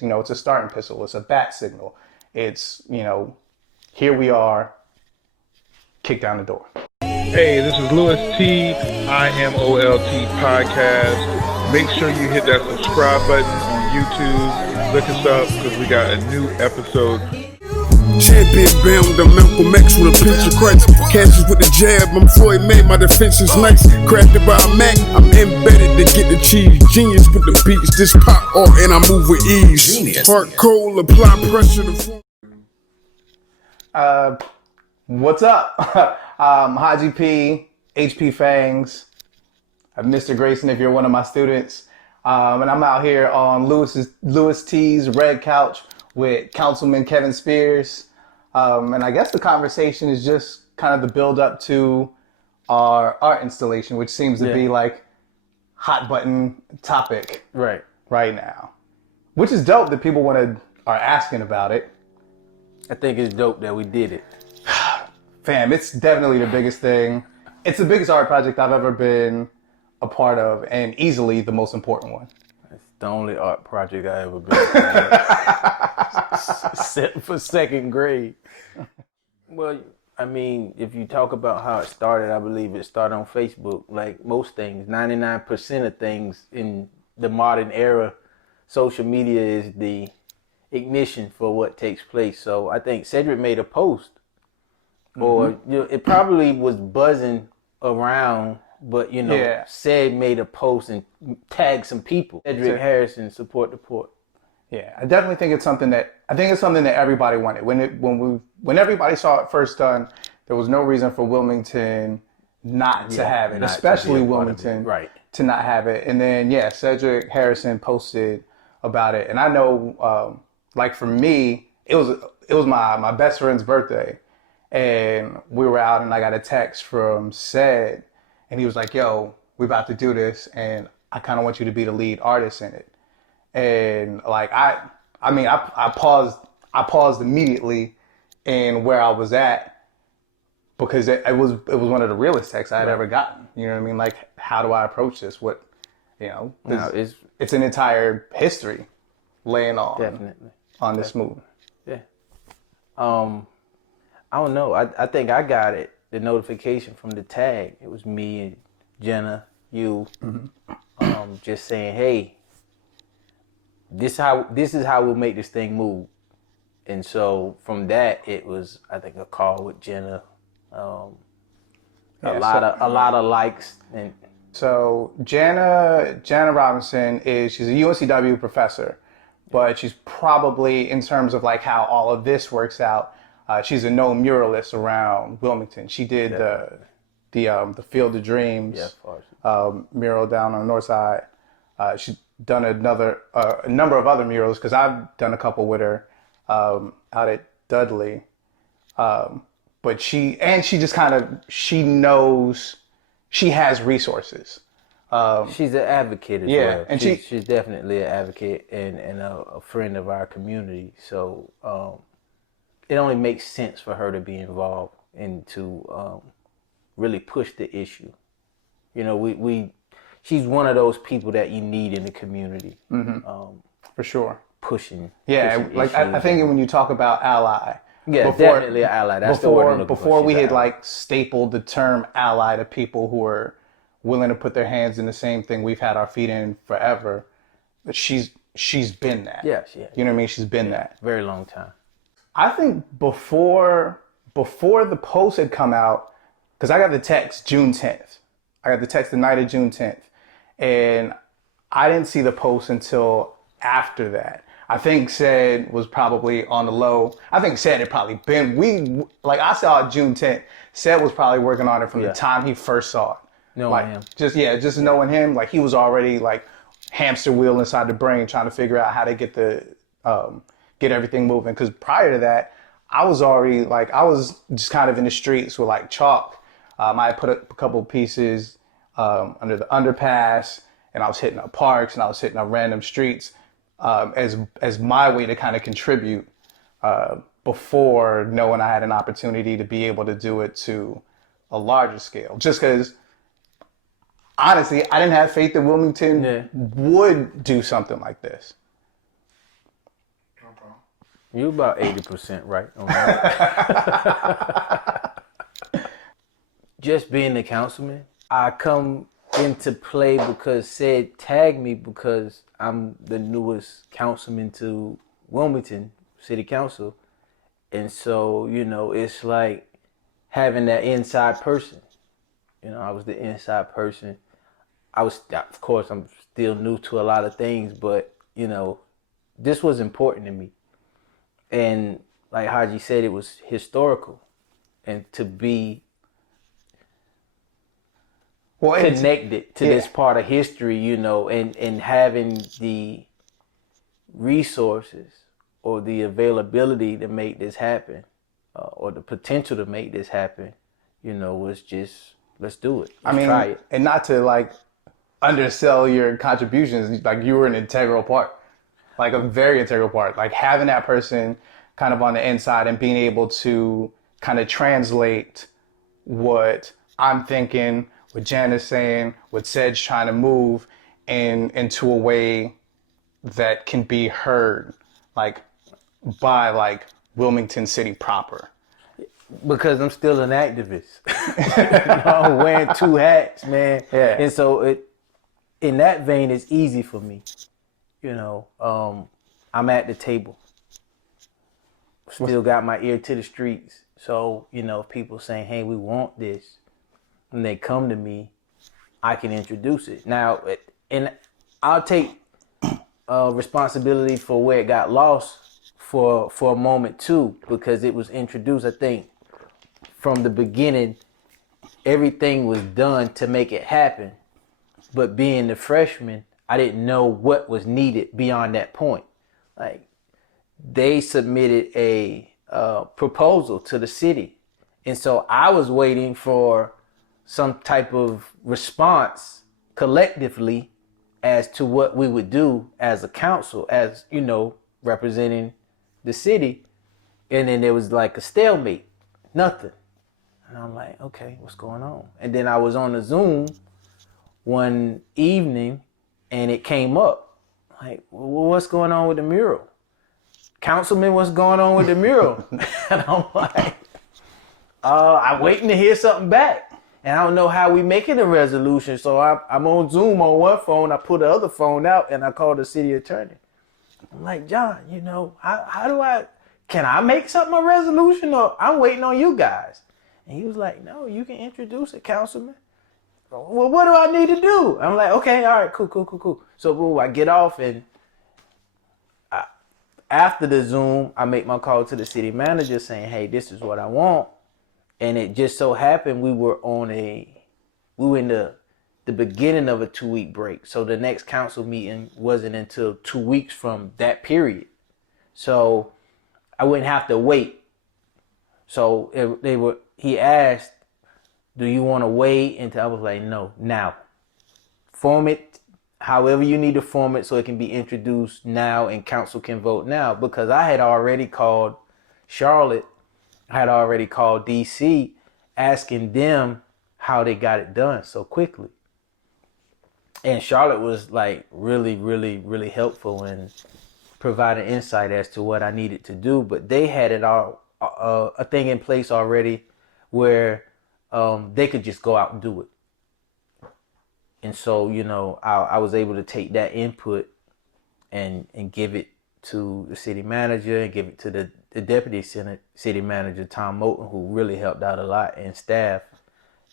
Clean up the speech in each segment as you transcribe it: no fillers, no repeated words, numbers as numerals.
You know, it's a starting pistol. It's a bat signal. It's, you know, here we are, kick down the door. Hey, this is Louis T, IMOLT podcast. Make sure you hit that subscribe button on YouTube. Look us up because we got a new episode. Champion bound to Malcolm X with a pinch of Christ. Catches with the jab, I'm Floyd May, my defense is nice. Crafted by a Mac, I'm embedded to get the cheese. Genius with the beats, this pop off and I move with ease. Genius. Heart cold, apply pressure to... What's up? Haji P, HP Fangs, Mr. Greyson if you're one of my students. And I'm out here on Louis T's Red Couch with Councilman Kevin Spears. And I guess the conversation is just kind of the build up to our art installation, which seems to be like hot button topic right now, which is dope that people are asking about it. I think it's dope that we did it. Fam, it's definitely the biggest thing. It's the biggest art project I've ever been a part of, and easily the most important one. It's the only art project I ever been a part of. Except for second grade. Well, I mean, if you talk about how it started, I believe it started on Facebook. Like most things, 99% of things in the modern era, social media is the ignition for what takes place. So I think Cedric made a post, or you know, it probably was buzzing around, but you know, Ced made a post and tagged some people. Cedric Harrison, support the port. Yeah, I definitely think it's something that everybody wanted. When everybody saw it first done, there was no reason for Wilmington not to have it, especially Wilmington to not have it. And then Cedric Harrison posted about it, and I know, like for me, it was my best friend's birthday, and we were out, and I got a text from Ced, and he was like, "Yo, we about to do this, and I kind of want you to be the lead artist in it." And like I paused immediately in where I was at, because it was one of the realest texts I had ever gotten. You know what I mean? Like, how do I approach this? What, you know? It's an entire history laying on this move. Yeah. I don't know. I think I got it. The notification from the tag. It was me and Jana, you, just saying, "Hey, this is how we'll make this thing move." And so from that, it was, I think, a call with Jenna, a lot of likes. And so Jana Robinson she's a UNCW professor, but she's probably, in terms of like how all of this works out, she's a known muralist around Wilmington. She did the Field of Dreams mural down on the north side. She's done a number of other murals, because I've done a couple with her out at Dudley. But she just kind of, she knows, she has resources. She's an advocate as well. And she's definitely an advocate and a friend of our community. So it only makes sense for her to be involved and to really push the issue. You know, she's one of those people that you need in the community. For sure. Pushing like I think when you talk about ally, definitely an ally. That's the word I'm looking for. Before we had like stapled the term ally to people who are willing to put their hands in the same thing we've had our feet in forever, she's been that. Yeah. You know what I mean? She's been that. Very long time. I think before the post had come out, because I got the text June 10th. I got the text the night of June 10th. And I didn't see the post until after that. I think Ced was probably on the low. I think Ced had probably been, I saw it June 10th. Ced was probably working on it from the time he first saw it. Knowing him. Just knowing him, like he was already like hamster wheel inside the brain trying to figure out how to get everything moving. Because prior to that, I was already I was just kind of in the streets with like chalk. I had put a couple of pieces under the underpass, and I was hitting up parks, and I was hitting up random streets as my way to kind of contribute before knowing I had an opportunity to be able to do it to a larger scale. Just because, honestly, I didn't have faith that Wilmington would do something like this. from. You about 80% right on that. Just being the councilman, I come into play because said tag me because I'm the newest councilman to Wilmington City Council. And so, it's like having that inside person. I was the inside person. Of course, I'm still new to a lot of things, but, this was important to me. And like Haji said, it was historical. And to be connected to this part of history, and having the resources or the availability to make this happen, or the potential to make this happen, was just, let's do it. Let's try it. And not to undersell your contributions, you were an integral part, a very integral part, having that person kind of on the inside and being able to kind of translate what I'm thinking, what Jana's saying, what Sed's trying to move into a way that can be heard, by Wilmington City proper. Because I'm still an activist. I'm wearing two hats, man. Yeah. And so in that vein, it's easy for me. I'm at the table. Still got my ear to the streets. So, if people saying, hey, we want this, and they come to me, I can introduce it. Now, and I'll take responsibility for where it got lost for a moment too, because it was introduced, I think, from the beginning, everything was done to make it happen. But being the freshman, I didn't know what was needed beyond that point. They submitted a proposal to the city. And so I was waiting for some type of response collectively as to what we would do as a council, as, representing the city. And then there was a stalemate, nothing. And I'm like, okay, what's going on? And then I was on a Zoom one evening and it came up. Well, what's going on with the mural? Councilman, what's going on with the mural? And I'm like, I'm waiting to hear something back. And I don't know how we making a resolution. So I'm on Zoom on one phone. I put the other phone out and I called the city attorney. I'm like, John, can I make something a resolution, or I'm waiting on you guys? And he was like, no, you can introduce it, Councilman. Well, what do I need to do? I'm like, okay, all right, cool. So boom, I get off, and after the Zoom, I make my call to the city manager saying, hey, this is what I want. And it just so happened we were in the beginning of a 2-week break. So the next council meeting wasn't until 2 weeks from that period. So I wouldn't have to wait. So he asked, do you want to wait until? I was like, no, now. Form it however you need to form it so it can be introduced now and council can vote now. Because I had already called Charlotte, I had already called DC, asking them how they got it done so quickly. And Charlotte was really, really, really helpful in providing insight as to what I needed to do. But they had it all, a thing in place already where they could just go out and do it. And so, I was able to take that input and give it to the city manager and give it to the deputy city manager, Tom Moulton, who really helped out a lot, and staff.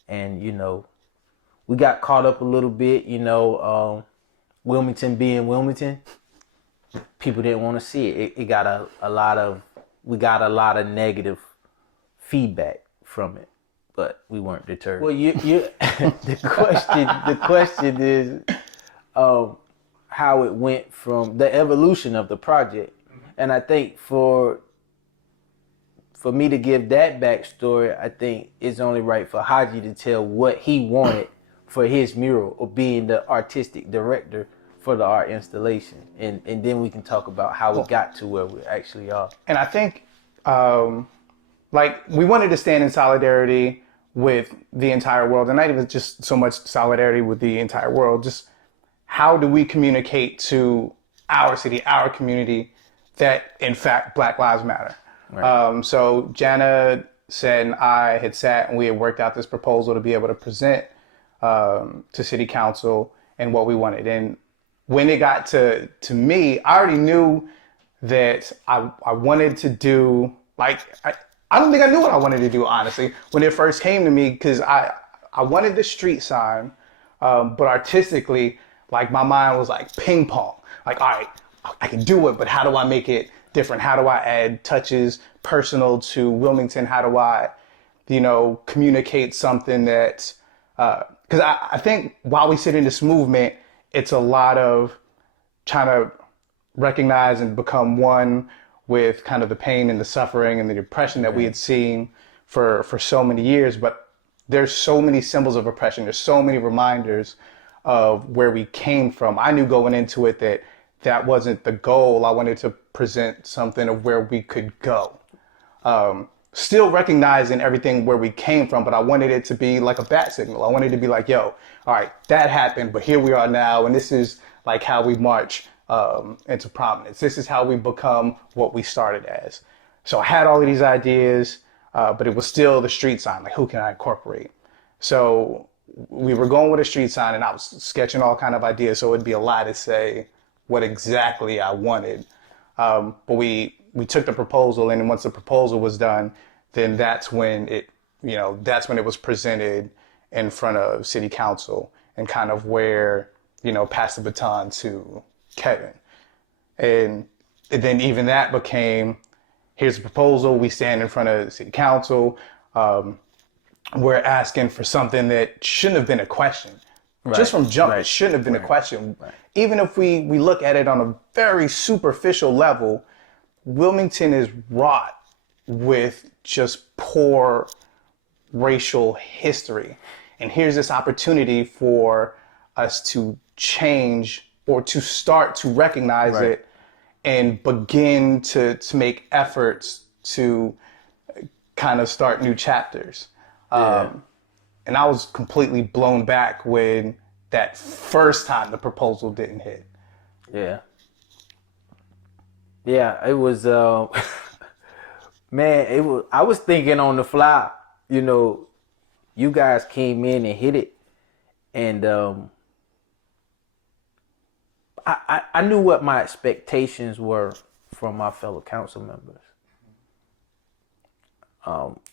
And, we got caught up a little bit, Wilmington being Wilmington. People didn't want to see it. We got a lot of negative feedback from it, but we weren't deterred. Well, the question is how it went from the evolution of the project. And I think for me to give that backstory, I think it's only right for Haji to tell what he wanted for his mural, or being the artistic director for the art installation. And then we can talk about how we got to where we actually are. And I think we wanted to stand in solidarity with the entire world, and not even just so much solidarity with the entire world, just how do we communicate to our city, our community, that in fact Black Lives Matter. Right. So Jana said and I had sat and we had worked out this proposal to be able to present to City Council and what we wanted. And when it got to me, I already knew that I wanted to do, like, I don't think I knew what I wanted to do, honestly, when it first came to me, because I wanted the street sign, but artistically, like, my mind was like ping pong. Like, all right, I can do it, but how do I make it different? How do I add touches personal to Wilmington? How do I, communicate something that, because I think while we sit in this movement, it's a lot of trying to recognize and become one with kind of the pain and the suffering and the depression that we had seen for so many years. But there's so many symbols of oppression. There's so many reminders of where we came from. I knew going into it that wasn't the goal. I wanted to present something of where we could go. Still recognizing everything where we came from, but I wanted it to be like a bat signal. I wanted it to be like, yo, all right, that happened, but here we are now, and this is like how we march into prominence. This is how we become what we started as. So I had all of these ideas, but it was still the street sign. Like, who can I incorporate? So we were going with a street sign, and I was sketching all kind of ideas, so it'd be a lot to say what exactly I wanted. But we took the proposal, and then once the proposal was done, then that's when it was presented in front of City Council, and kind of where, passed the baton to Kevin. And then even that became, here's the proposal, we stand in front of City Council, we're asking for something that shouldn't have been a question. Right. Just from jump, it shouldn't have been a question. Right. Even if we look at it on a very superficial level, Wilmington is wrought with just poor racial history. And here's this opportunity for us to change, or to start to recognize it and begin to make efforts to kind of start new chapters. And I was completely blown back when that first time the proposal didn't hit. Yeah. Yeah, it was, man, I was thinking on the fly, you guys came in and hit it. And I knew what my expectations were from my fellow council members.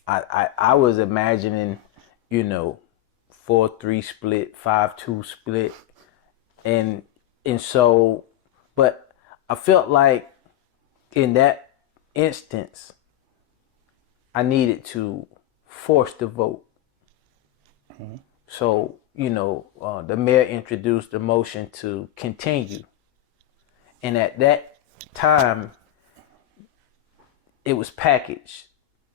I was imagining, 4-3 split, 5-2 split. And so, but I felt like in that instance, I needed to force the vote. Mm-hmm. So, the mayor introduced the motion to continue. And at that time, it was packaged.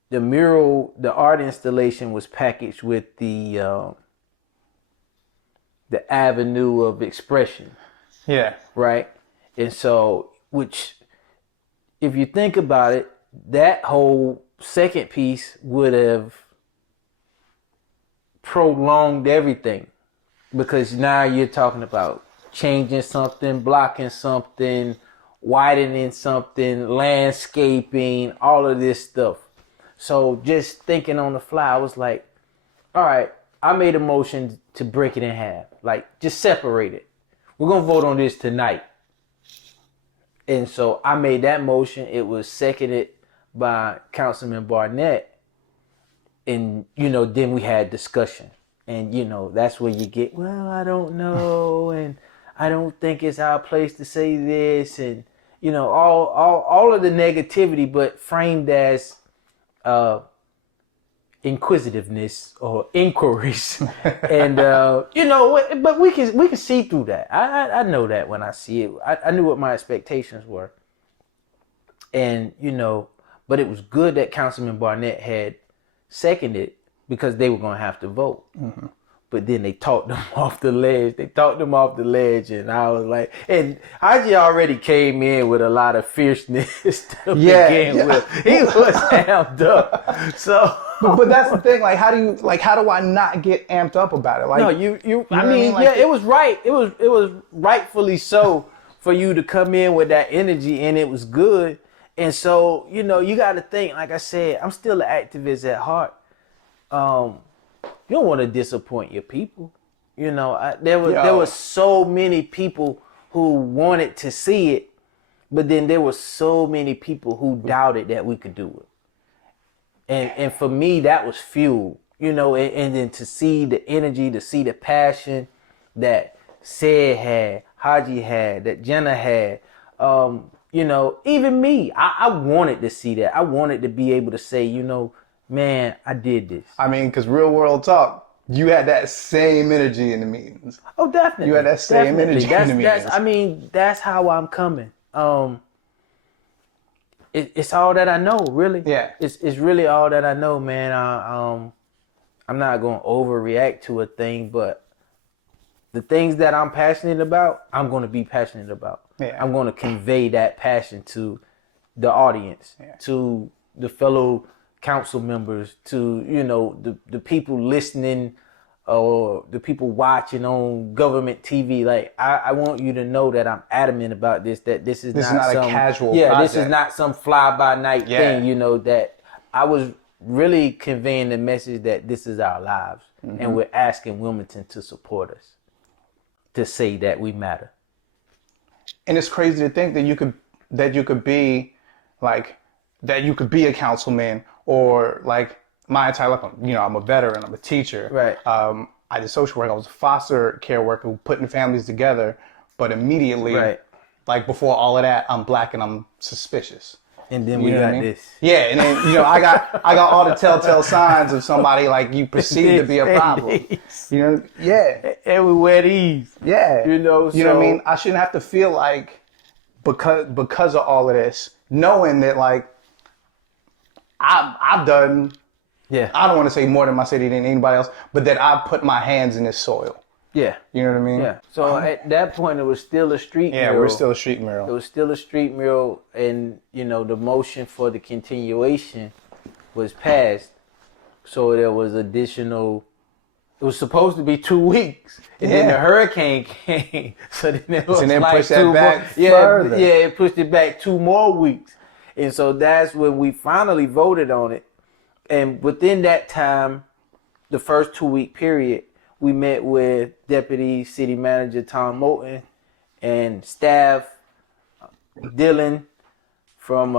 The mural, the art installation was packaged with the avenue of expression. Yeah. Right? And so, which, if you think about it, that whole second piece would have prolonged everything, because now you're talking about changing something, blocking something, widening something, landscaping, all of this stuff. So just thinking on the fly, I was like, all right, I made a motion to break it in half. Like, just separate it. We're going to vote on this tonight. And so I made that motion. It was seconded by Councilman Barnett. And, then we had discussion. And, that's where you get, well, I don't know. And I don't think it's our place to say this. And, all of the negativity, but framed as inquisitiveness or inquiries. And, but we can see through that. I know that when I see it. I knew what my expectations were. And, but it was good that Councilman Barnett had seconded, because they were going to have to vote. Mm-hmm. But then they talked them off the ledge. And I was like, and Haji already came in with a lot of fierceness to begin with. He was amped up. So, but that's the thing. Like, how do I not get amped up about it? Like, no, it was right. It was rightfully so for you to come in with that energy, and it was good. And so, you know, you got to think, like I said, I'm still an activist at heart. You don't want to disappoint your people. You know, there were so many people who wanted to see it, but then there were so many people who doubted that we could do it. And for me, that was fuel, you know, and then to see the energy, to see the passion that Said had, Haji had, that Jana had, you know, even me, I wanted to see that. I wanted to be able to say, you know, man, I did this. I mean, because real world talk, you had that same energy in the meetings. Oh, definitely. You had that same energy in the meetings. I mean, that's how I'm coming. It's all that I know, really. Yeah. It's really all that I know, man. I'm not going to overreact to a thing, but the things that I'm passionate about, I'm going to be passionate about. Yeah. I'm going to convey that passion to the audience, to the fellow council members, to, you know, the people listening or the people watching on government TV. Like, I want you to know that I'm adamant about this, that this is not some, a casual project. This is not some fly-by-night thing, you know, that I was really conveying the message that this is our lives, and we're asking Wilmington to support us, to say that we matter. And it's crazy to think that you could be a councilman, or like my entire life, you know, I'm a veteran, I'm a teacher. Right. I did social work. I was a foster care worker, putting families together. But immediately, like before all of that, I'm black and I'm suspicious. And then we got this. Yeah, and then, you know, I got all the telltale signs of somebody like you perceive to be a problem. You know, everywhere these. Yeah. You know what I mean? I shouldn't have to feel like because of all of this, knowing that like I've done, I don't want to say more than my city than anybody else, but that I've put my hands in this soil. Yeah. You know what I mean? Yeah. So at that point, it was still a street mural. Yeah, we're still a street mural. It was still a street mural, and, you know, the motion for the continuation was passed. So there was additional, it was supposed to be 2 weeks. And then the hurricane came. So then it was pushed that back further. Yeah, it pushed it back 2 more weeks. And so that's when we finally voted on it. And within that time, the first 2-week period, we met with Deputy City Manager Tom Moulton and staff, Dylan from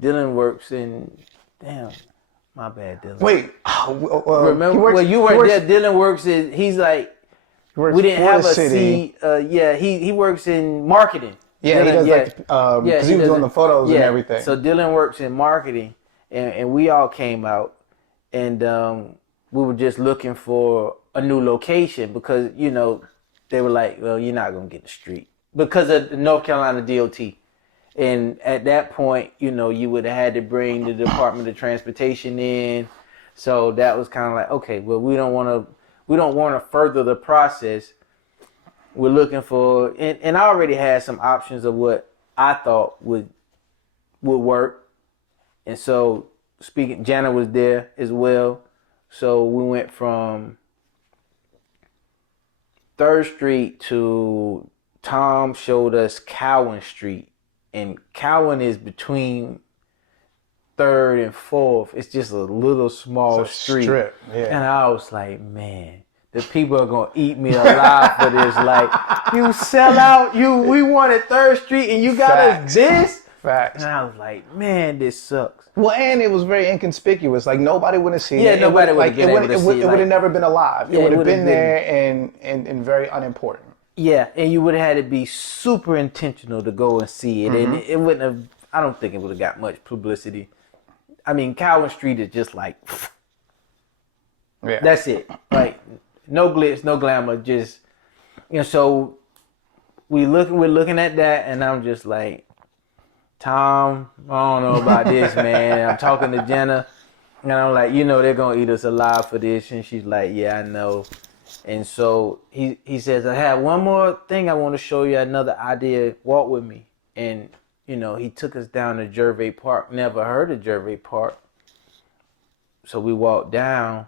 Dylan works in, my bad, Dylan. Wait, remember you weren't there? Dylan works in, he's like, we didn't have a seat. He works in marketing. Yeah, Dylan, he does because he was doing the photos and everything. So Dylan works in marketing, and we all came out, and we were just looking for a new location because, you know, they were like, well, you're not going to get the street because of the North Carolina DOT. And at that point, you know, you would have had to bring the Department of Transportation in. So that was kind of like, okay, well, we don't want to further the process. We're looking for, and I already had some options of what I thought would work. And so Jana was there as well. So we went from 3rd Street to Tom showed us Cowan Street. And Cowan is between 3rd and 4th. It's just a little small street. Strip, yeah. And I was like, man, the people are going to eat me alive for this. Like, you sell out. We wanted 3rd Street and you got us this? Facts. And I was like, man, this sucks. Well, and it was very inconspicuous. Like, nobody would have seen it. Yeah, nobody would have been able to see it. It would have never been alive. Yeah, it would have been there and very unimportant. Yeah, and you would have had to be super intentional to go and see it. And it wouldn't have, I don't think it would have got much publicity. I mean, Cowan Street is just like, that's it. Like, no glitz, no glamour, just, you know, so we're looking at that, and I'm just like, Tom, I don't know about this, man. I'm talking to Jana, and I'm like, you know, they're going to eat us alive for this. And she's like, yeah, I know. And so he says, I have one more thing I want to show you, another idea. Walk with me. And, you know, he took us down to Gervais Park. Never heard of Gervais Park. So we walked down,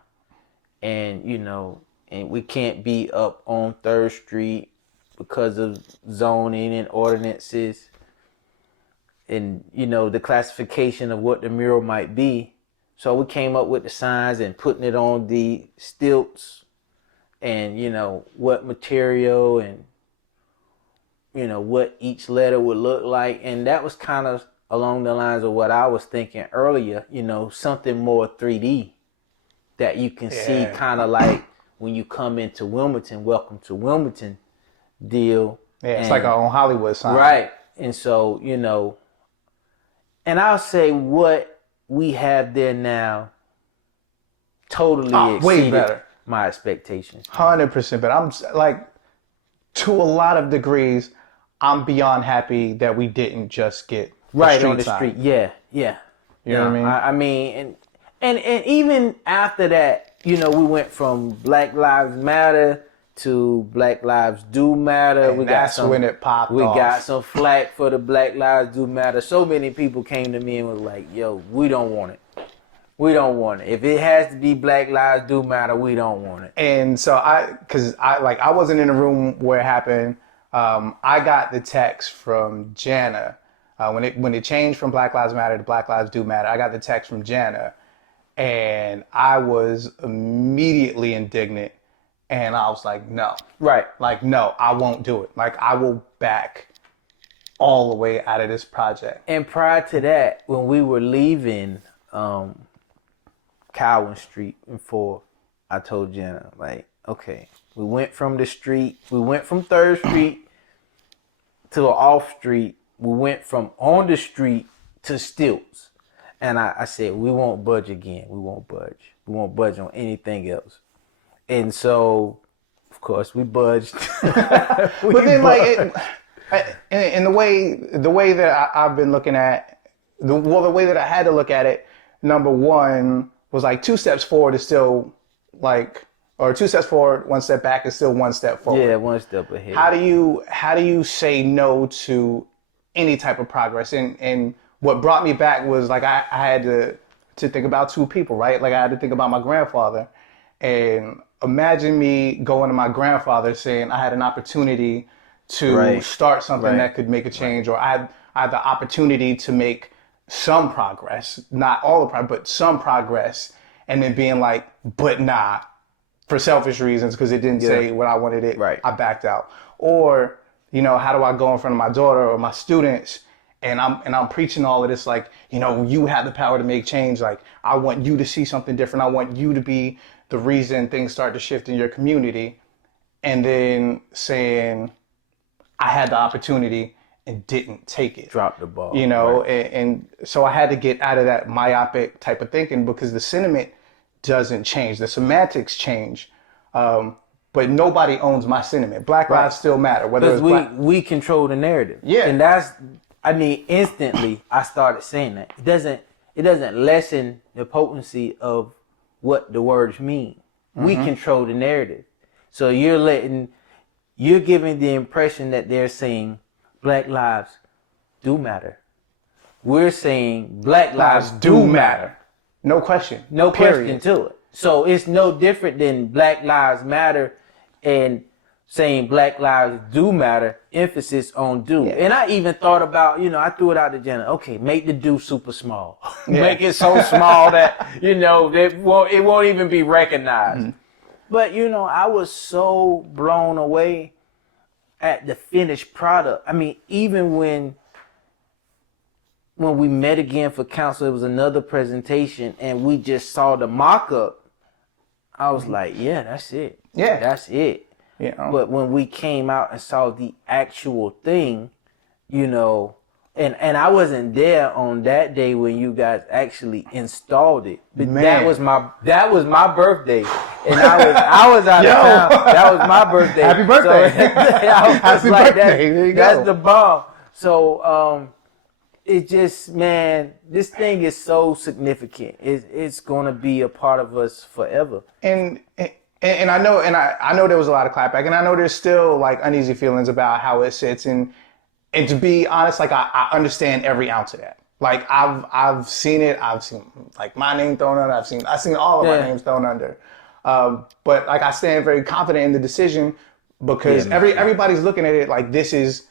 and, you know, and we can't be up on 3rd Street because of zoning and ordinances and, you know, the classification of what the mural might be. So we came up with the signs and putting it on the stilts and, you know, what material and, you know, what each letter would look like. And that was kind of along the lines of what I was thinking earlier, you know, something more 3D that you can see, kind of like when you come into Wilmington, welcome to Wilmington deal. Yeah, it's like our own Hollywood sign. Right. And so, you know, and I'll say what we have there now totally way better. My expectations. 100%. But I'm like, to a lot of degrees, I'm beyond happy that we didn't just get right on the street. Yeah. You know what I mean? I mean, and even after that, you know, we went from Black Lives Matter to Black Lives Do Matter. And that's when it popped off. We got some flack for the Black Lives Do Matter. So many people came to me and was like, yo, we don't want it. We don't want it. If it has to be Black Lives Do Matter, we don't want it. And so I wasn't in the room where it happened. I got the text from Jana. When it changed from Black Lives Matter to Black Lives Do Matter, I got the text from Jana. And I was immediately indignant. And I was like, no. Right. Like, no, I won't do it. Like, I will back all the way out of this project. And prior to that, when we were leaving Cowan Street and 4th, I told Jenna, like, okay, we went from 3rd Street to an off street. We went from on the street to stilts. And I said, we won't budge again. We won't budge. We won't budge on anything else. And so, of course, we budged. But then, like, in the way that I've been looking at, the way that I had to look at it, number one was like 2 steps forward is still like, or 2 steps forward, 1 step back is still 1 step forward. Yeah, 1 step ahead. How do you say no to any type of progress? And what brought me back was like I had to think about 2 people, right? Like I had to think about my grandfather. And imagine me going to my grandfather saying I had an opportunity to start something that could make a change, or I had the opportunity to make some progress, not all the progress, but some progress, and then being like, but nah, for selfish reasons, because it didn't say what I wanted it, I backed out. Or, you know, how do I go in front of my daughter or my students and I'm preaching all of this, like, you know, you have the power to make change. Like, I want you to see something different. I want you to be the reason things start to shift in your community. And then saying, I had the opportunity and didn't take it. Drop the ball. You know, and so I had to get out of that myopic type of thinking, because the sentiment doesn't change. The semantics change. But nobody owns my sentiment. Black lives still matter. Whether it's we control the narrative. Yeah. And that's, I mean, instantly I started saying that. It doesn't lessen the potency of what the words mean. Mm-hmm. We control the narrative. So you're giving the impression that they're saying Black lives do matter. We're saying Black lives do matter. No question. No question to it. So it's no different than Black Lives Matter and saying Black Lives Do Matter, emphasis on do. Yeah. And I even thought about, you know, I threw it out to Jenna. Okay, make the do super small. Yeah. Make it so small that, you know, it won't even be recognized. Mm-hmm. But, you know, I was so blown away at the finished product. I mean, even when we met again for council, it was another presentation, and we just saw the mock-up. I was like, yeah, that's it. Yeah. That's it. Yeah. But when we came out and saw the actual thing, you know, and I wasn't there on that day when you guys actually installed it. But Man. that was my birthday. And I was out of town. That was my birthday. Happy birthday. So, Happy birthday. There you go. That's the bomb. So it just, man, this thing is so significant. It's gonna be a part of us forever. And I know there was a lot of clapback, and I know there's still like uneasy feelings about how it sits, and to be honest, like I understand every ounce of that. Like I've seen it. I've seen like my name thrown under. I've seen all of my names thrown under. But like I stand very confident in the decision, because everybody's looking at it like this is,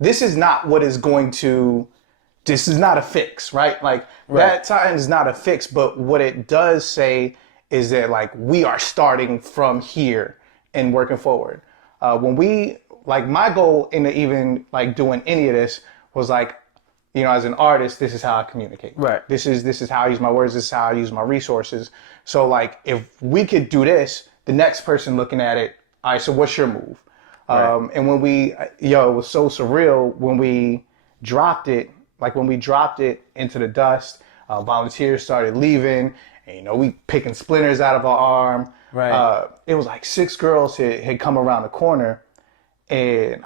this is not what is going to, this is not a fix, right? Like that time is not a fix, but what it does say is that like we are starting from here and working forward. When we, like my goal into even like doing any of this was like, you know, as an artist, this is how I communicate. Right. This is how I use my words. This is how I use my resources. So like, if we could do this, the next person looking at it, all right, so what's your move? Right. And when it was so surreal when we dropped it, like when we dropped it into the dust, volunteers started leaving, and, you know, we picking splinters out of our arm. Right. It was like 6 girls had come around the corner, and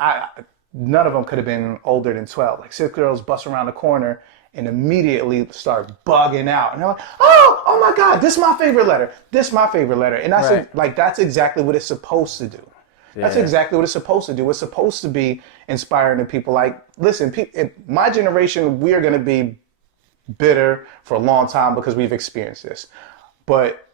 none of them could have been older than 12. Like 6 girls bust around the corner and immediately start bugging out. And they're like, oh my God, this is my favorite letter. This is my favorite letter. And I said, like, that's exactly what it's supposed to do. Yeah. That's exactly what it's supposed to do. It's supposed to be inspiring to people. Like, listen, in my generation, we are going to be bitter for a long time because we've experienced this. But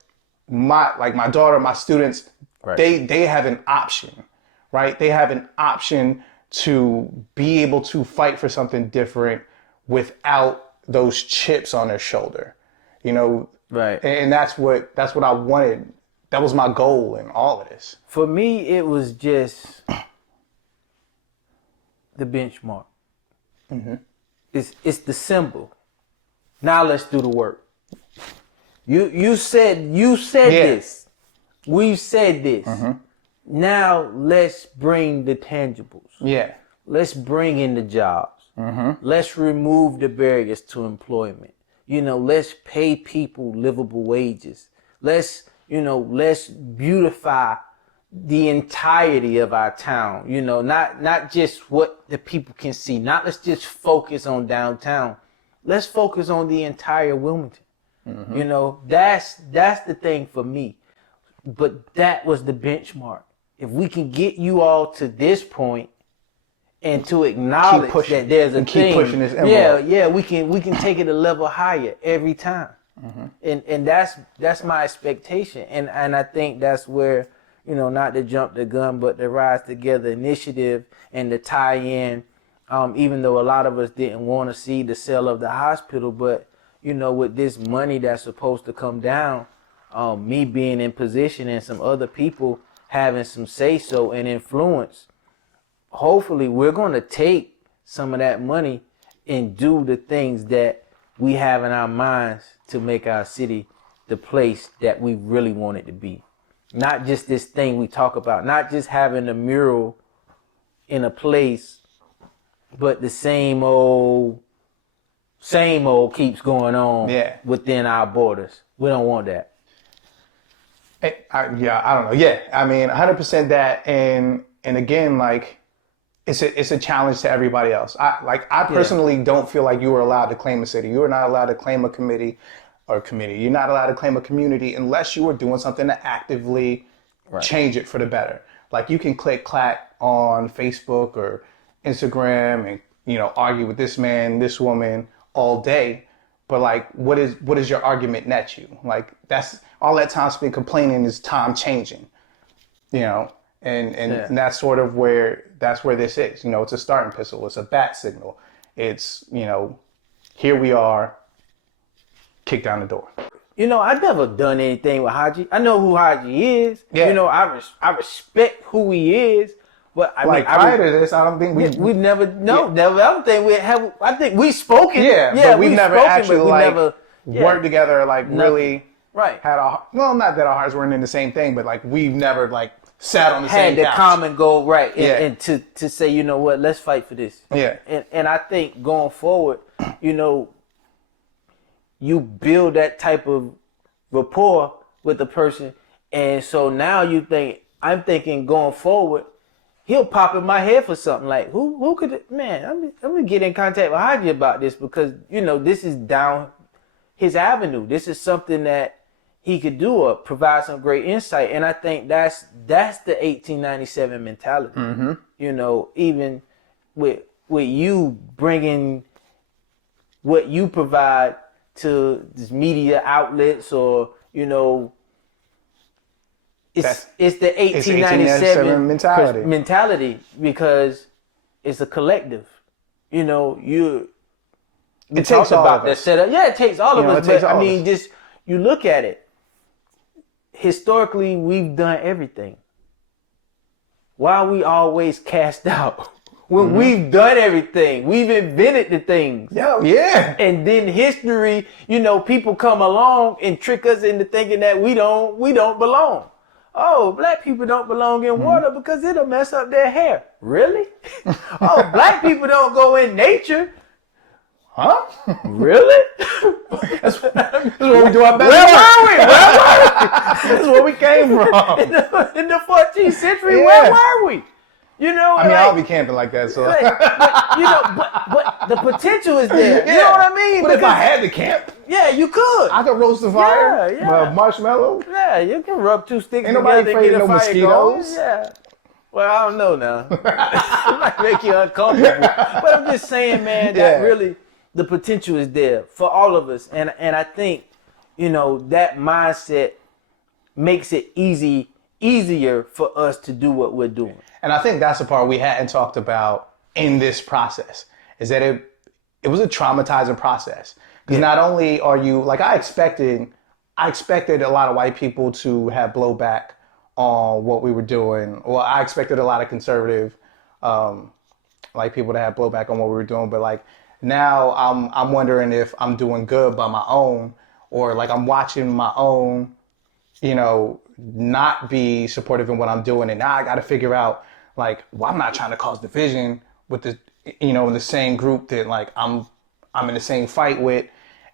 my daughter, my students, they have an option, right? They have an option to be able to fight for something different without those chips on their shoulder, you know? Right. And that's what I wanted. That was my goal in all of this. For me, it was just the benchmark. Mm-hmm. It's the symbol. Now let's do the work. You said this. We said this. Mm-hmm. Now let's bring the tangibles. Yeah. Let's bring in the jobs. Mm-hmm. Let's remove the barriers to employment. You know, let's pay people livable wages. Let's beautify the entirety of our town. You know, not just what the people can see. Not let's just focus on downtown. Let's focus on the entire Wilmington. Mm-hmm. You know, that's the thing for me. But that was the benchmark. If we can get you all to this point and to acknowledge that there's a thing, keep pushing this envelope. we can take it a level higher every time. Mm-hmm. And that's my expectation. And I think that's where, you know, not to jump the gun, but the Rise Together initiative and the tie-in, even though a lot of us didn't want to see the sale of the hospital, but, you know, with this money that's supposed to come down, me being in position and some other people having some say-so and influence, hopefully we're going to take some of that money and do the things that we have in our minds to make our city the place that we really want it to be. Not just this thing we talk about, not just having a mural in a place, but the same old keeps going on within our borders. We don't want that. I don't know. Yeah, I mean, 100% that, and again, like, it's a challenge to everybody else. I personally don't feel like you are allowed to claim a city. You are not allowed to claim a committee. You're not allowed to claim a community unless you are doing something to actively change it for the better. Like, you can clack on Facebook or Instagram and, you know, argue with this man, this woman all day. But like, what is your argument net you? Like, that's all that time spent complaining is time changing, you know, and that's sort of where this is. You know, it's a starting pistol. It's a bat signal. It's, you know, here we are, kick down the door. You know, I've never done anything with Haji. I know who Haji is. Yeah. You know, I respect who he is. But I mean, prior to this, I don't think we've never. No, never. I don't think we have. I think we've spoken. Yeah, but we've never actually worked together. Like, really, had not that our hearts weren't in the same thing, but like we've never like sat on the same couch. Had the common goal, and to say, you know what, let's fight for this. Yeah, and I think going forward, you know, you build that type of rapport with the person, and so now I'm thinking going forward. He'll pop in my head for something like, who could it, man, I'm gonna get in contact with Haji about this because, you know, this is down his avenue. This is something that he could do or provide some great insight. And I think that's the 1897 mentality. Mm-hmm. You know, even with you bringing what you provide to these media outlets or, you know, it's the 1897 mentality because it's a collective. You know, it takes about that setup. Yeah, it takes all of us. But I mean, just you look at it. Historically, we've done everything. Why are we always cast out? When we've done everything, we've invented the things. Yeah. And then history, you know, people come along and trick us into thinking that we don't belong. Oh, black people don't belong in water because it'll mess up their hair. Really? Oh, black people don't go in nature. Huh? Really? That's what we do our best. Where were we? That's where we came from. In the 14th century, where were we? You know, I mean, I'll be camping like that, so. But the potential is there. You know what I mean? But if I had to camp, you could. I could roast the fire, marshmallow. Yeah, you can rub two sticks Ain't together nobody and afraid get of a no fire mosquitoes. going. Yeah. Well, I don't know now. It might make you uncomfortable. But I'm just saying, man, that really the potential is there for all of us, and I think, you know, that mindset makes it easier for us to do what we're doing. And I think that's the part we hadn't talked about in this process, is that it was a traumatizing process. Because not only are you, like, I expected a lot of white people to have blowback on what we were doing. Well, I expected a lot of conservative, like, people to have blowback on what we were doing. But, like, now I'm wondering if I'm doing good by my own, or, like, I'm watching my own, you know, not be supportive in what I'm doing. And now I got to figure out, like, well, I'm not trying to cause division with the, you know, in the same group that, like, I'm in the same fight with.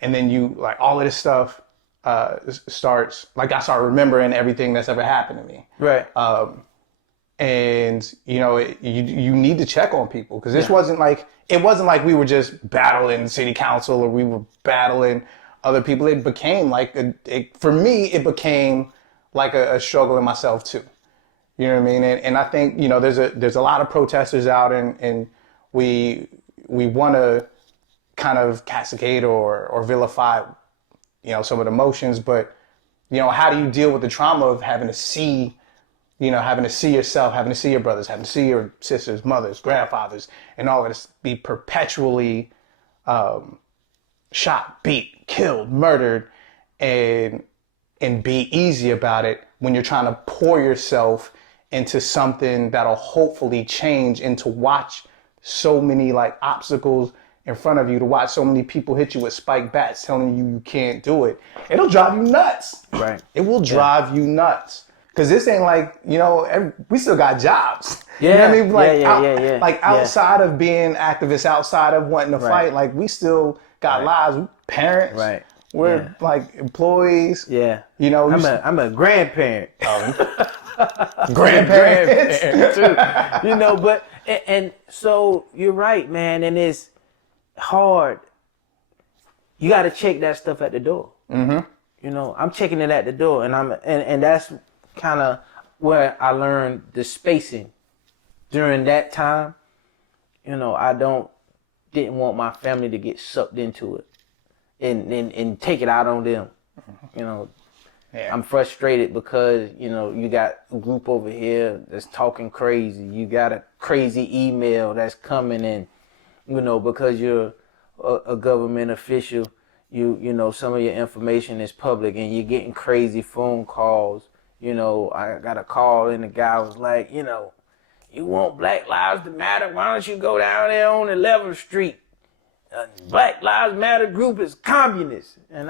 And then you, like, all of this stuff starts, like, I start remembering everything that's ever happened to me. Right. And, you know, you need to check on people, because this wasn't like we were just battling city council or we were battling other people. It became like, for me, it became like a struggle in myself too. You know what I mean? And I think, you know, there's a lot of protesters out, and we want to kind of castigate or vilify, you know, some of the emotions. But, you know, how do you deal with the trauma of having to see yourself, having to see your brothers, having to see your sisters, mothers, grandfathers, and all of this be perpetually shot, beat, killed, murdered, and be easy about it when you're trying to pour yourself into something that'll hopefully change, and to watch so many, like, obstacles in front of you, to watch so many people hit you with spiked bats telling you can't do it. It'll drive you nuts. Right. It will drive you nuts. Because this ain't like, you know, we still got jobs. Yeah. You know what I mean? Like, Like outside of being activists, outside of wanting to fight, like, we still got lives. We're parents. Right. We're like employees. Yeah. You know, I'm a grandparent. Grandparents too. You know, but and so you're right, man, and it's hard. You got to check that stuff at the door. Mm-hmm. You know, I'm checking it at the door, and that's kind of where I learned the spacing during that time. You know, didn't want my family to get sucked into it and take it out on them. You know, I'm frustrated because, you know, you got a group over here that's talking crazy. You got a crazy email that's coming in, you know, because you're a government official. You know, some of your information is public, and you're getting crazy phone calls. You know, I got a call, and the guy was like, you know, you want Black Lives to Matter? Why don't you go down there on 11th Street? Black Lives Matter group is communist. And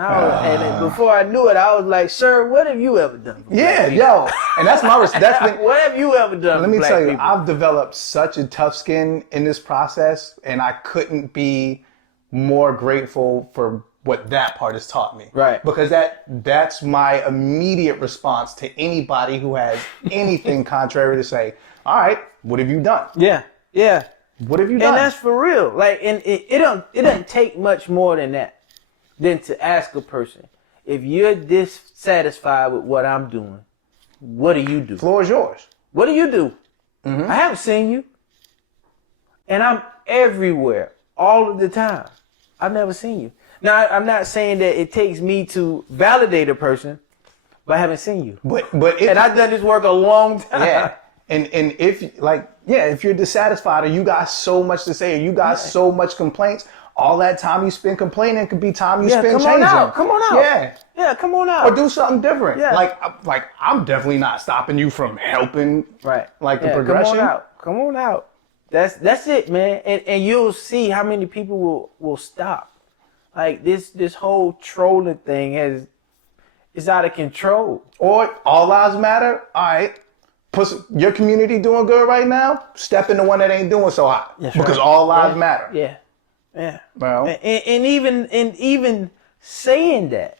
before I knew it, I was like, sir, what have you ever done? Yo. And that's my that's what have you ever done? Let me tell you, people? I've developed such a tough skin in this process, and I couldn't be more grateful for what that part has taught me. Right. Because that's my immediate response to anybody who has anything contrary to say. All right, what have you done? Yeah. What have you done? And that's for real. Like, and it doesn't take much more than that, than to ask a person, if you're dissatisfied with what I'm doing, what do you do? Floor is yours. What do you do? Mm-hmm. I haven't seen you. And I'm everywhere all of the time. I've never seen you. Now, I'm not saying that it takes me to validate a person, but I haven't seen you. But and I've done this work a long time. Yeah. And if you're dissatisfied or you got so much to say or you got so much complaints, all that time you spend complaining could be time you spend changing. Come on out. Yeah. Yeah, come on out. Or do something different. Yeah. Like I'm definitely not stopping you from helping the progression. Come on out. That's it, man. And you'll see how many people will stop. Like this whole trolling thing is out of control. Or all lives matter. All right. Your community doing good right now, step in the one that ain't doing so hot. Because all lives matter. Yeah. Yeah. Well, and even saying that,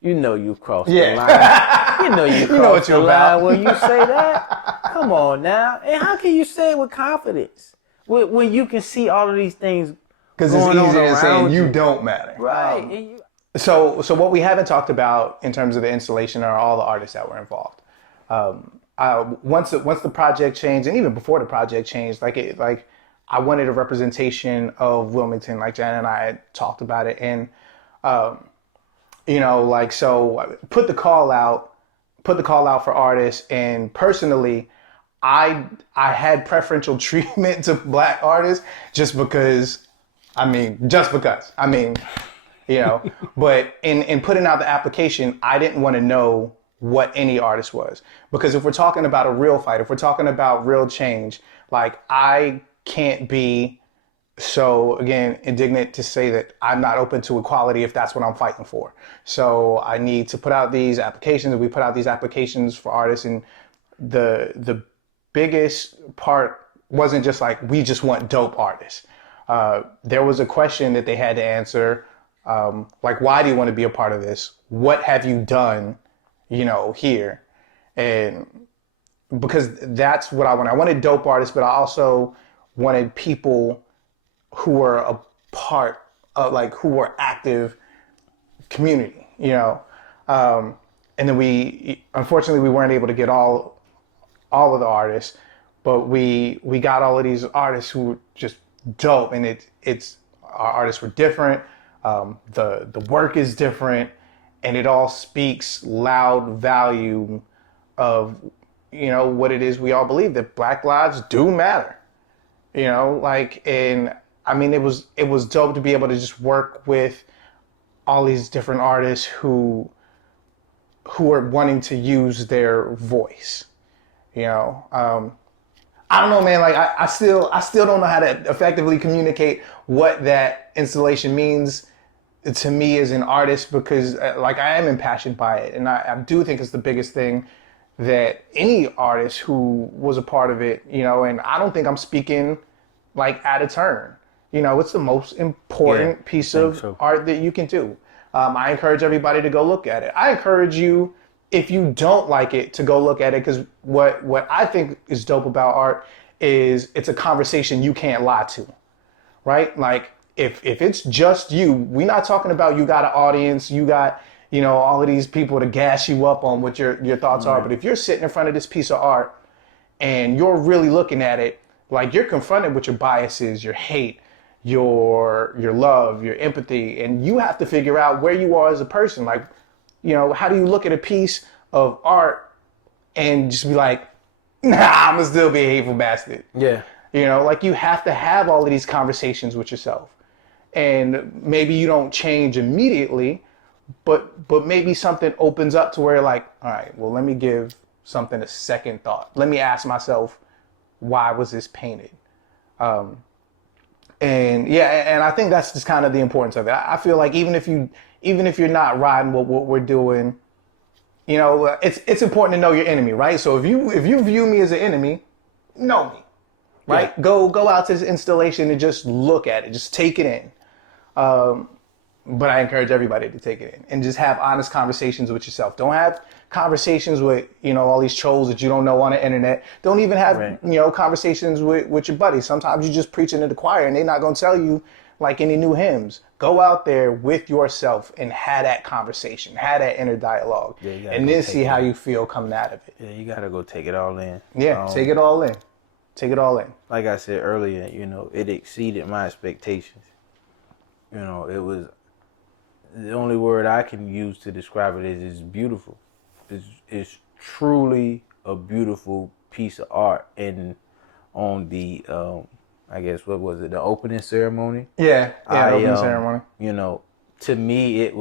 you know you crossed the line. You know you crossed the line when you say that. Come on now. And how can you say it with confidence when you can see all of these things? Because it's easier than saying you don't matter. Right. So what we haven't talked about in terms of the installation are all the artists that were involved. Once the project changed, and even before the project changed, I wanted a representation of Wilmington, like Jana and I had talked about it, and so I put the call out for artists, and personally, I had preferential treatment to Black artists just because. But in putting out the application, I didn't want to know what any artist was, because if we're talking about a real fight, if we're talking about real change, like I can't be so, again, indignant to say that I'm not open to equality if that's what I'm fighting for. So I need to put out these applications, and we put out these applications for artists, and the biggest part wasn't just like, we just want dope artists. There was a question that they had to answer, like, why do you want to be a part of this? What have you done, here? And because that's what I wanted. I wanted dope artists, but I also wanted people who were a part of, who were active community, and then unfortunately, we weren't able to get all of the artists, but we got all of these artists who were just dope, and our artists were different. The work is different, and it all speaks loud value of, what it is we all believe, that Black lives do matter, and I mean, it was dope to be able to just work with all these different artists who are wanting to use their voice, I don't know, man. Like I still don't know how to effectively communicate what that installation means to me as an artist, because I am impassioned by it, and I do think it's the biggest thing that any artist who was a part of it, and I don't think I'm speaking out of turn. It's the most important piece of art that you can do. I encourage everybody to go look at it. I encourage you, if you don't like it, to go look at it, because what I think is dope about art is it's a conversation you can't lie to, right? Like, if it's just you, we're not talking about you got an audience, you got, all of these people to gas you up on what your thoughts are. But if you're sitting in front of this piece of art and you're really looking at it, you're confronted with your biases, your hate, your love, your empathy, and you have to figure out where you are as a person. How do you look at a piece of art and just be like, nah, I'm gonna still be a hateful bastard. Yeah. You have to have all of these conversations with yourself. And maybe you don't change immediately, but maybe something opens up to where all right, well, let me give something a second thought. Let me ask myself, why was this painted? And I think that's just kind of the importance of it. I feel like even if you're not riding what we're doing, it's important to know your enemy, right? So if you view me as an enemy, know me, right? Yeah. Go out to this installation and just look at it, just take it in. But I encourage everybody to take it in and just have honest conversations with yourself. Don't have conversations with, all these trolls that you don't know on the internet. Don't even have, conversations with your buddies. Sometimes you're just preaching to the choir and they're not going to tell you any new hymns. Go out there with yourself and have that conversation, have that inner dialogue, and then see how you feel coming out of it. Yeah, you got to go take it all in. Yeah, take it all in. Take it all in. Like I said earlier, it exceeded my expectations. It was, the only word I can use to describe it is beautiful. is truly a beautiful piece of art. And on the I guess what was it, the opening ceremony? Yeah, opening ceremony. You know, to me it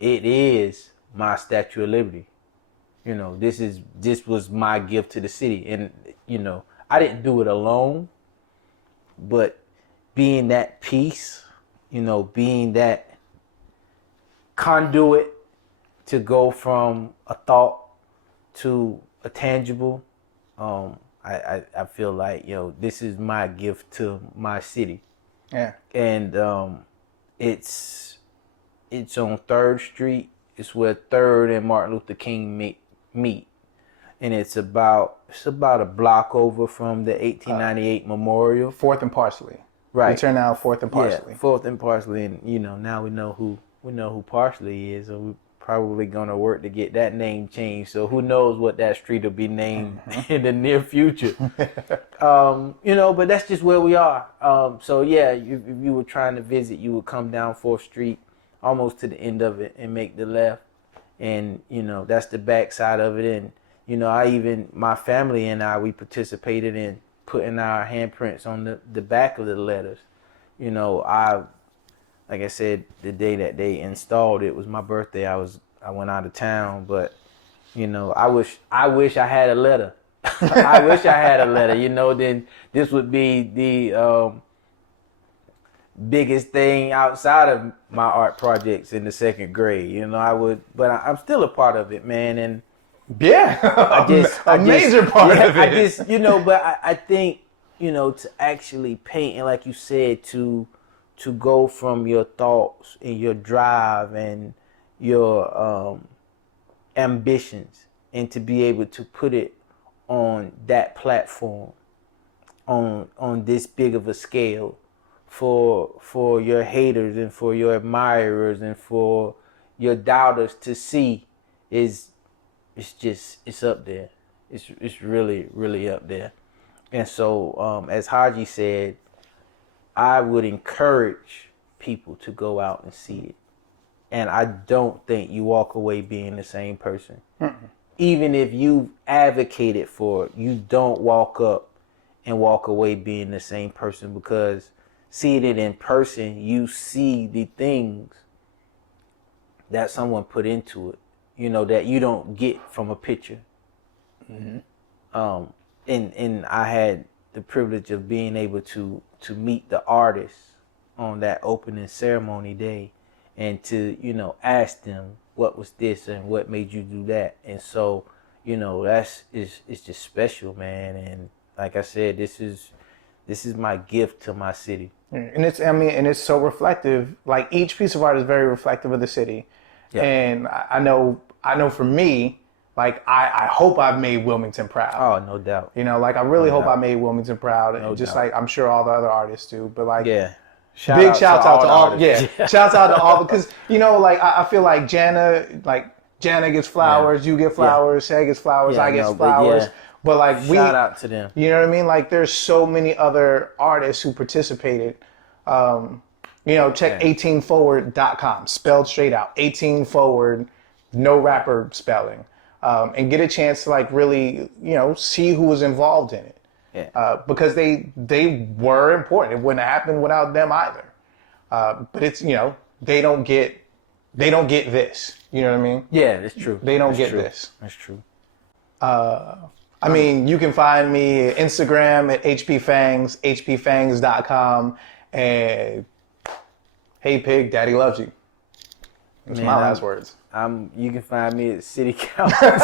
is my Statue of Liberty. You know, this was my gift to the city. And, you know, I didn't do it alone, but being that piece, you know, being that conduit to go from a thought to a tangible, I feel like, you know, this is my gift to my city. Yeah. And it's on 3rd Street. It's where 3rd and Martin Luther King meet. And it's about a block over from the 1898 Memorial. 4th and Parsley. Right. We turn now 4th and Parsley. Yeah, 4th and Parsley, and you know, now we know who Parsley is, and we're probably gonna work to get that name changed. So who knows what that street will be named in the near future. You know, but that's just where we are. So yeah, if you were trying to visit, you would come down 4th Street, almost to the end of it, and make the left. And, you know, that's the back side of it. And, you know, my family and we participated in putting our handprints on the back of the letters. You know, like I said, the day that they installed it was my birthday. I went out of town, but, you know, I wish I had a letter. I wish I had a letter, you know, then this would be the biggest thing outside of my art projects in the 2nd grade. You know, but I'm still a part of it, man. And yeah, a major part of it. I just, you know, but I think, you know, to actually paint, and like you said, to go from your thoughts and your drive and your ambitions, and to be able to put it on that platform, on this big of a scale, for your haters and for your admirers and for your doubters to see, it's up there. It's really, really up there. And so, as Haji said, I would encourage people to go out and see it. And I don't think you walk away being the same person. Even if you advocated for it, you don't walk up and walk away being the same person, because seeing it in person, you see the things that someone put into it, you know, that you don't get from a picture. And I had the privilege of being able to meet the artists on that opening ceremony day, and to, you know, ask them what was this and what made you do that. And so, you know, it's just special, man. And like I said, this is my gift to my city. And it's so reflective. Like, each piece of art is very reflective of the city. Yeah. And I know for me, like, I hope I've made Wilmington proud. Oh, no doubt. You know, like, I really hope I made Wilmington proud. And just like, I'm sure all the other artists do. But like, yeah. Big shouts out to all. Yeah. Shouts out to all, because, you know, like, I feel like Jana gets flowers, you get flowers, Shay gets flowers, I get flowers. But like, shout out to them. You know what I mean? Like, there's so many other artists who participated. You know, check 18forward.com, spelled straight out, 18forward, no rapper spelling, and get a chance to like really, you know, see who was involved in it. Yeah. Because they were important. It wouldn't have happened without them either. But it's, you know, they don't get this. You know what I mean? Yeah, that's true. They don't get this. That's true. I mean, you can find me Instagram at hpfangs, hpfangs.com, and hey pig, daddy loves you. That's my last words. You can find me at City Council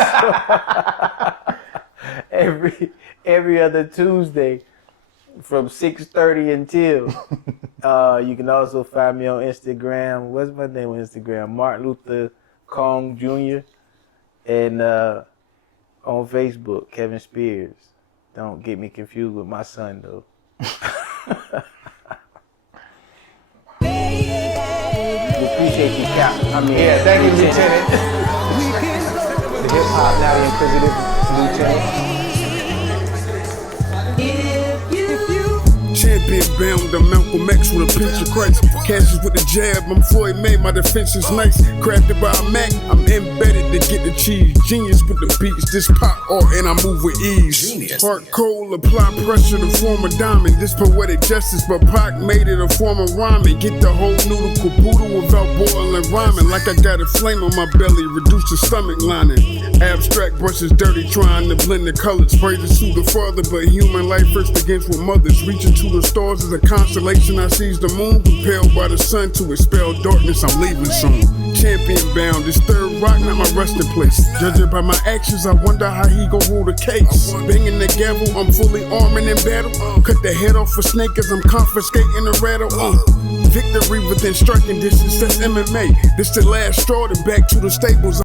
every other Tuesday from 6:30 until. You can also find me on Instagram. What's my name on Instagram? Martin Luther Kong Jr. And on Facebook, Kevin Spears. Don't get me confused with my son, though. We appreciate you, Cap. Thank you, Lieutenant. The hip hop, now the inquisitive Lieutenant. Champion bound, I'm Malcolm X with a pinch of Christ. Cashes with the jab, I'm Floyd May, my defense is nice. Crafted by a Mac, I'm embedded to get the cheese. Genius with the beats, this pop art and I move with ease. Heart cold, apply pressure to form a diamond. This poetic justice, but Pac made it a form of rhyming. Get the whole noodle caboodle without boiling rhyming. Like I got a flame on my belly, reduce the stomach lining. Abstract brushes dirty, trying to blend the colors. Spray to suit the father, but human life first begins with mothers. Reaching to the stars is a constellation. I seize the moon, compelled by the sun to expel darkness. I'm leaving soon. Champion bound, this third rock, not my resting place. Judging by my actions, I wonder how he gon' rule the case. Banging the gavel, I'm fully arming in battle. Cut the head off a snake as I'm confiscating the rattle. Victory within striking distance, that's MMA. This the last straw, then back to the stables.